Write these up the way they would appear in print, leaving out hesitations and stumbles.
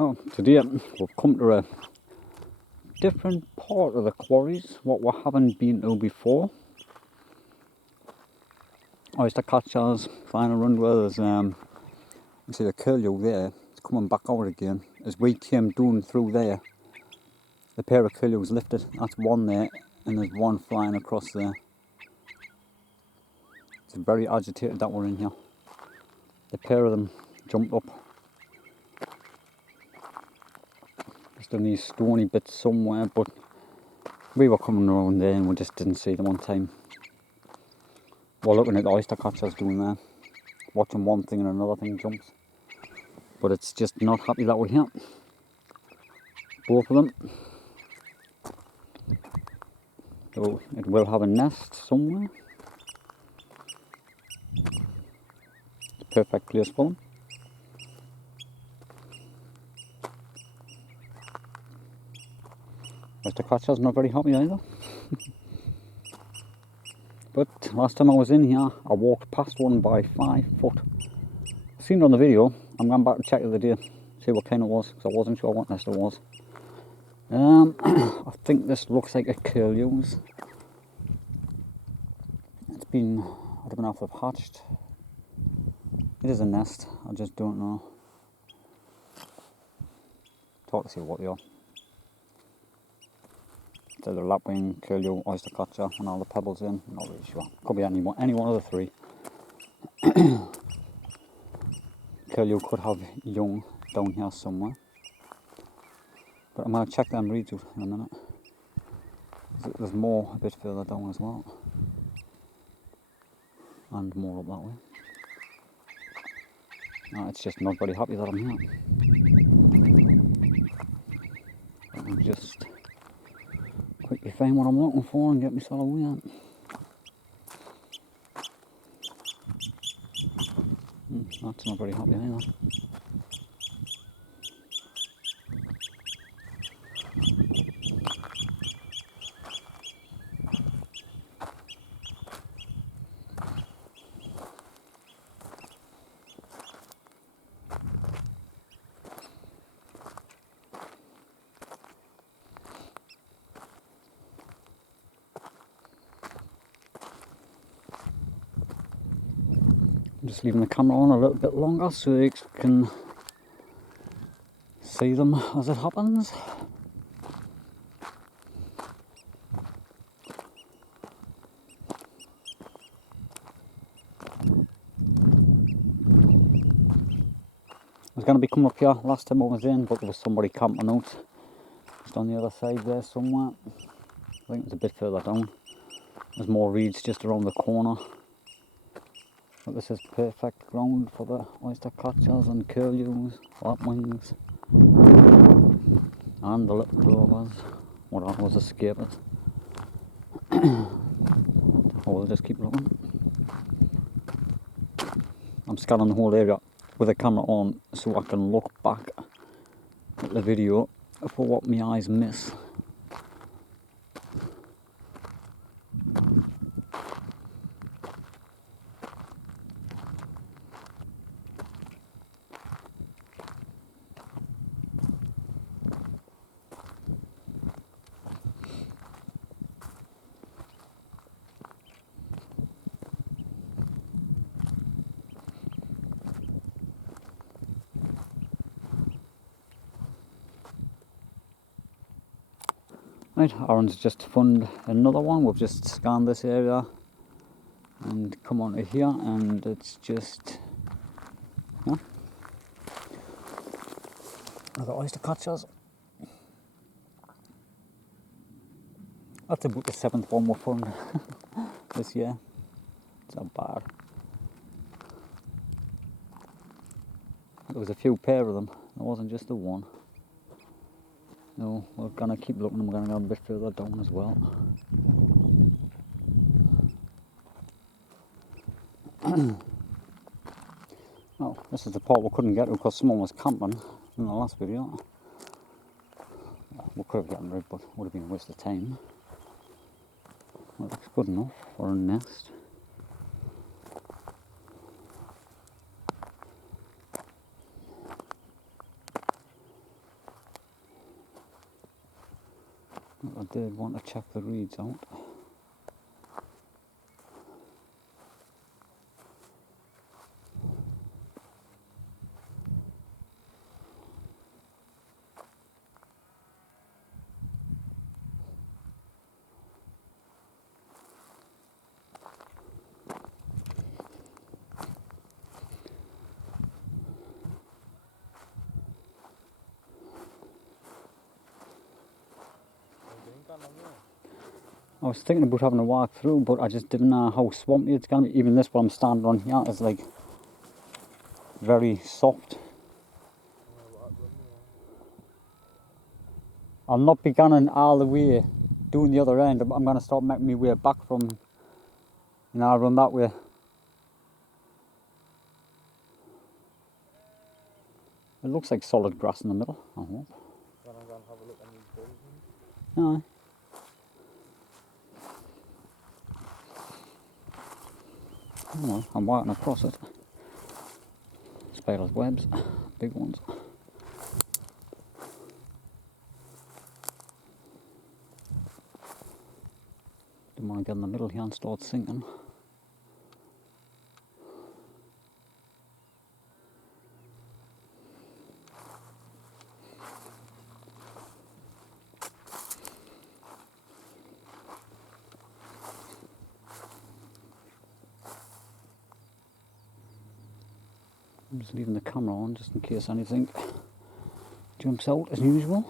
Well, today we've come to a different part of the quarries, what we haven't been to before. Oyster catchers flying around where there's, you see the curlew there, it's coming back out again. As we came down through there, the pair of curlews lifted, that's one there, and there's one flying across there. It's very agitated that we're in here. The pair of them jumped up. Just on these stony bits somewhere, but we were coming around there and we just didn't see them on time. We're looking at the oyster catchers doing there, watching one thing and another thing jumps. But it's just not happy that we're here. Both of them. So it will have a nest somewhere. It's a perfect place for them. Oyster catcher's not very happy either. But last time I was in here, I walked past one by 5 foot. I've seen it on the video. I'm going back to check the other day, see what kind it was, because I wasn't sure what nest it was. I think this looks like a curlew's. It's been, I don't know if they've hatched. It is a nest, I just don't know. It's hard to see what they are. So the lapwing, curlew, oyster catcher, and all the pebbles in. Not really sure. Could be any one of the three. Curlew could have young down here somewhere. But I'm going to check them reeds out in a minute. There's more a bit further down as well. And more up that way. No, it's just not very happy that I'm here. I'm just quickly find what I'm looking for and get myself away. That's not very happy either. I'm just leaving the camera on a little bit longer so you can see them as it happens. I was going to be coming up here last time I was in, but there was somebody camping out just on the other side there somewhere. I think it was a bit further down. There's more reeds just around the corner. But this is perfect ground for the oyster catchers and curlews, lapwings, and the little drovers, what are those escapers. Oh, we'll just keep looking. I'm scanning the whole area with the camera on so I can look back at the video for what my eyes miss. Right, Aaron's just found another one. We've just scanned this area and come onto here, and it's just, yeah, the oyster catchers. That's about the 7th one we've found this year. It's not bad. There was a few pair of them, there wasn't just the one. No, we're going to keep looking and we're going to go a bit further down as well. Oh, this is the part we couldn't get to because someone was camping in the last video. We could have gotten rid, but it would have been a waste of time. Well, it looks good enough for a nest. I did want to check the reeds out. I was thinking about having a walk through, but I just didn't know how swampy it's going to be. Even this one I'm standing on here is like very soft. I'll not be going all the way doing the other end. I'm going to start making my way back from, I'll run that way. It looks like solid grass in the middle, I hope. Then I'm going to have a look on these buildings. Aye. Oh well, I'm walking across it. Spider's webs, big ones. Didn't want to get in the middle here and start sinking. I'm just leaving the camera on just in case anything jumps out as usual.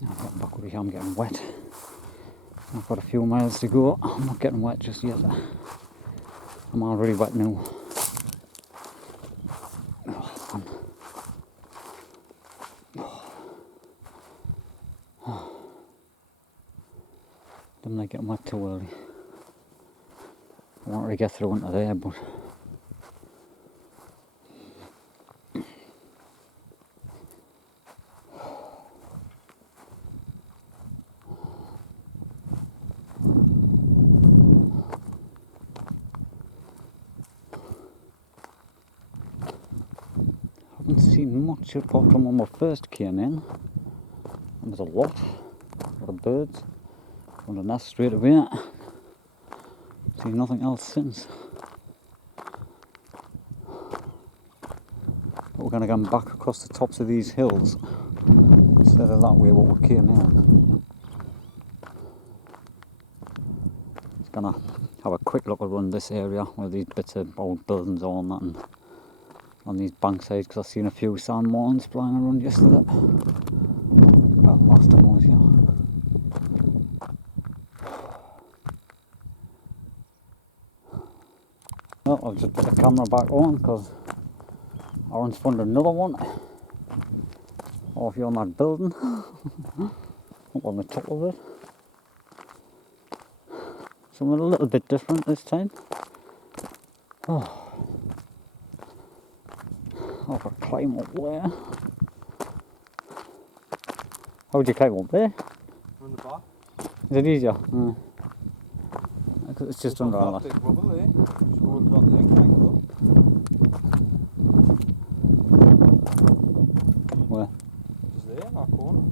Now I'm back over here, I'm getting wet. I've got a few miles to go. I'm not getting wet just yet. I'm already wet now. Didn't like getting wet too early. I wanted to get through into there, but haven't seen much apart from when we first came in. There was a lot of birds on the nest straight away. Seen nothing else since. But we're going to go back across the tops of these hills instead of that way what we came in. Just going to have a quick look around this area where these bits of old buildings are and that, and on these bank sides, because I've seen a few sand mounds flying around yesterday. Well, last time I was here. Well, I'll just put the camera back on because Aaron's found another one off here on that building. Up on the top of it. Something a little bit different this time. Oh. I've got to climb up there. How would you climb up there? From the back. Is it easier? It's just under all that. Big rubble there. Just go and drop there, climb up. Where? Just there, in that corner.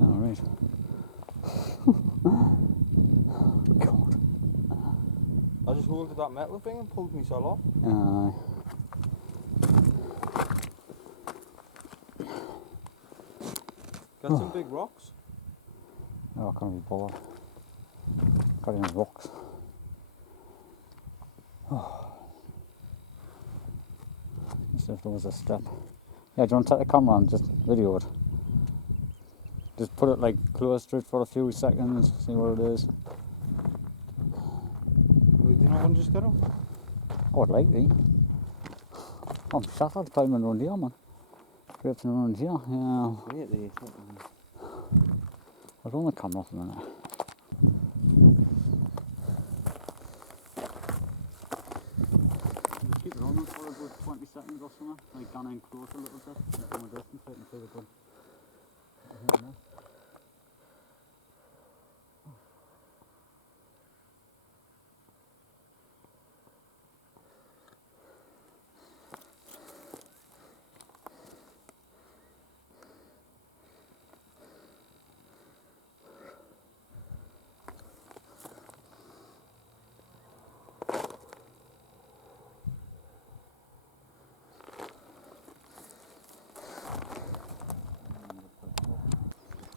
Oh, right. God. I just holded that metal thing and pulled myself off. Got some big rocks. Oh, I can't be bothered. Got in rocks. Oh. As if there was a step. Yeah, do you want to take the camera and just video it? Just put it like close to it for a few seconds, see what it is. Do you not want to just get up? I would like to. I'm shattered climbing around here, man. Drifting around here, yeah. Wait there. I'll run the camera for a minute. Keep it on for a good 20 seconds or something. Like gone in close a little bit. From a distance, so you can see the good.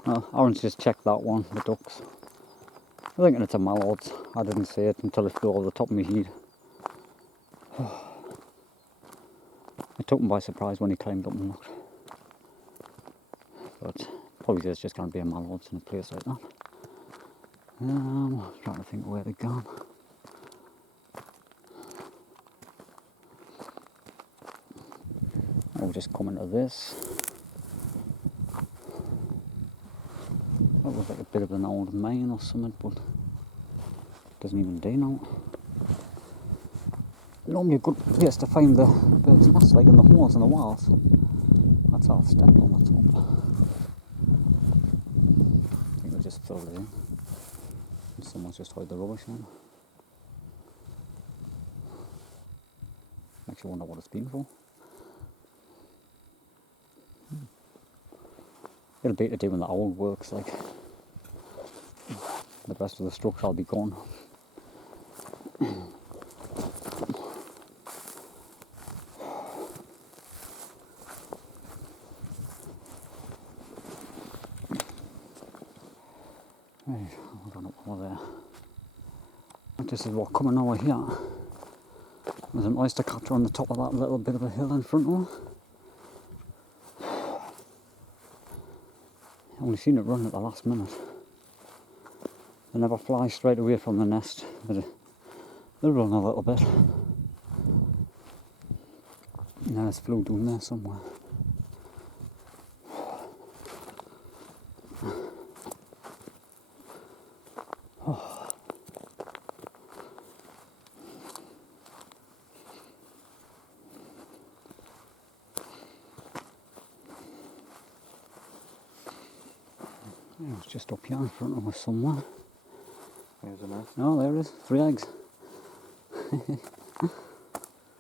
Well, Aaron's just checked that one, the ducks. I'm thinking it's a mallard. I didn't see it until it flew over the top of my head. It took him by surprise when he climbed up and looked. But probably there's just going to be a mallard in a place like that. Trying to think where they've gone. We'll just come into this. That was like a bit of an old mine or something, but doesn't even do now. Normally a good place to find the bird's nest, like in the holes in the walls. That's how it's stepped on the top. I think they just filled it in. And someone's just hid the rubbish in. Makes you wonder what it's been for. It'll be to do when the owl works, like. The rest of the structure will be gone. Right, I don't know what there. This is what coming over here. There's an oyster catcher on the top of that little bit of a hill in front of us. I've only seen it run at the last minute. They never fly straight away from the nest. They'll run a little bit. And then it's flew down there somewhere. It was just up here in front of us somewhere. There's a nest. Oh, there it is. 3 eggs.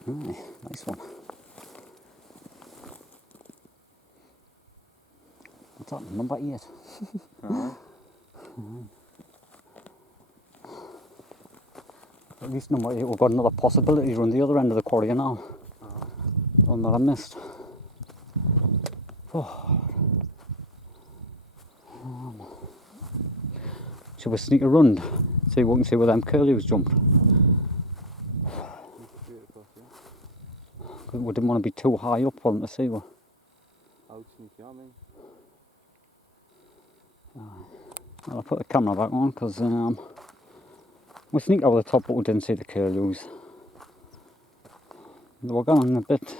Right, nice one. What's that? Number 8. At least number 8, we've got another possibility on the other end of the quarry now. One that I missed. Should we sneak around? See what we can see where them curlews jumped. Because we didn't want to be too high up for them to see. How sneaky are they? Well, I'll put the camera back on because we sneaked over the top but we didn't see the curlews. They were going a bit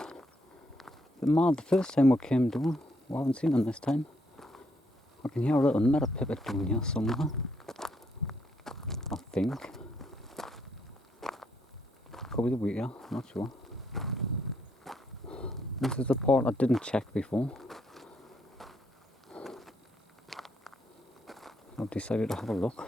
mad the first time we came down. We haven't seen them this time. I can hear a little meadow pipit down here somewhere. I think. Could be the wheat, yeah, not sure. This is the part I didn't check before. I've decided to have a look.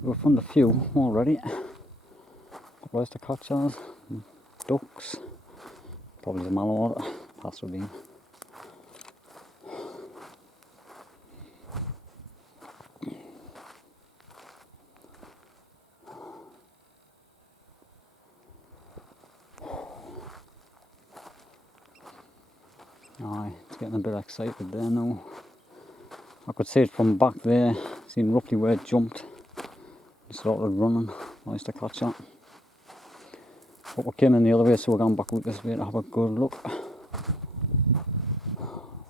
We've found a few already. Oyster catchers, ducks, probably the mallard, has to be. Aye, it's getting a bit excited there now. I could see it from back there, seen roughly where it jumped. It started running, oyster catcher. But we came in the other way, so we're going back out this way to have a good look. I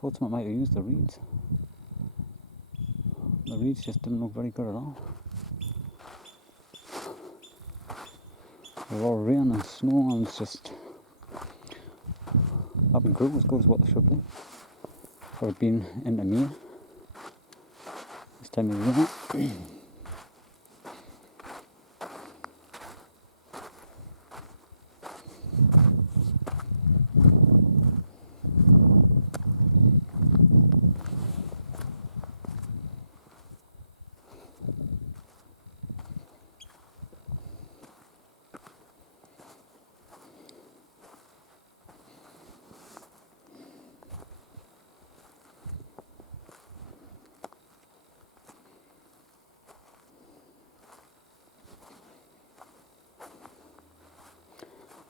thought someone might have used the reeds. The reeds just didn't look very good at all. There was all rain and snow and it's just haven't grew as good as what they should be. For it being into May this time of year.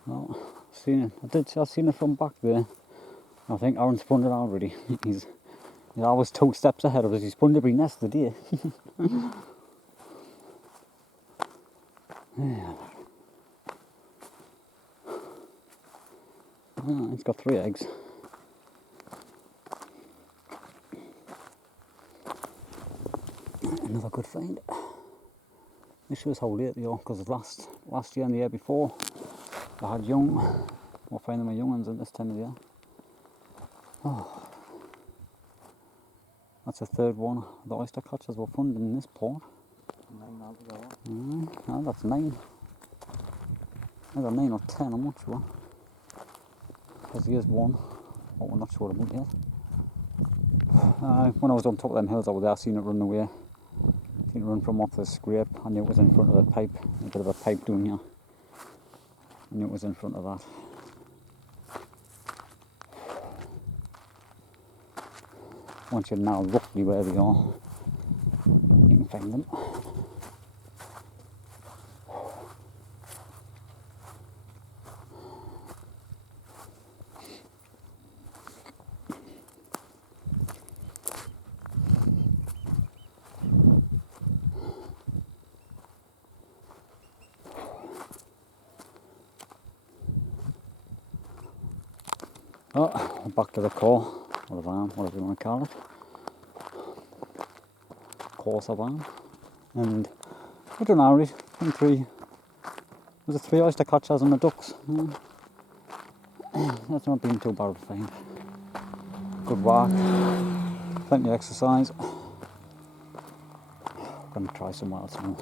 Well, I've seen it from back there. I think Aaron spawned it already. He's always 2 steps ahead of us. He spawned every nest today. Yeah. It's got 3 eggs. Another good find. This shows how late they are, because last year and the year before I had young. We're finding my young ones at this time of year. Oh, that's the 3rd one of the oyster catchers we're finding in this port. 9 altogether. Oh, that's 9. Either 9 or 10, I'm not sure. Because here's one, but we're not sure about yet. When I was on top of them hills over there, I seen it run away. Seen it run from off the scrape. I knew it was in front of the pipe. A bit of a pipe down here. I knew it was in front of that. Once you know roughly where they are, you can find them. Oh, back to the core, or the van, whatever you want to call it. Courser van. And I don't know, really, I think was it 3 oyster catchers and the ducks? That's not been too bad of a find. Good work, plenty of exercise. I'm going to try somewhere else now.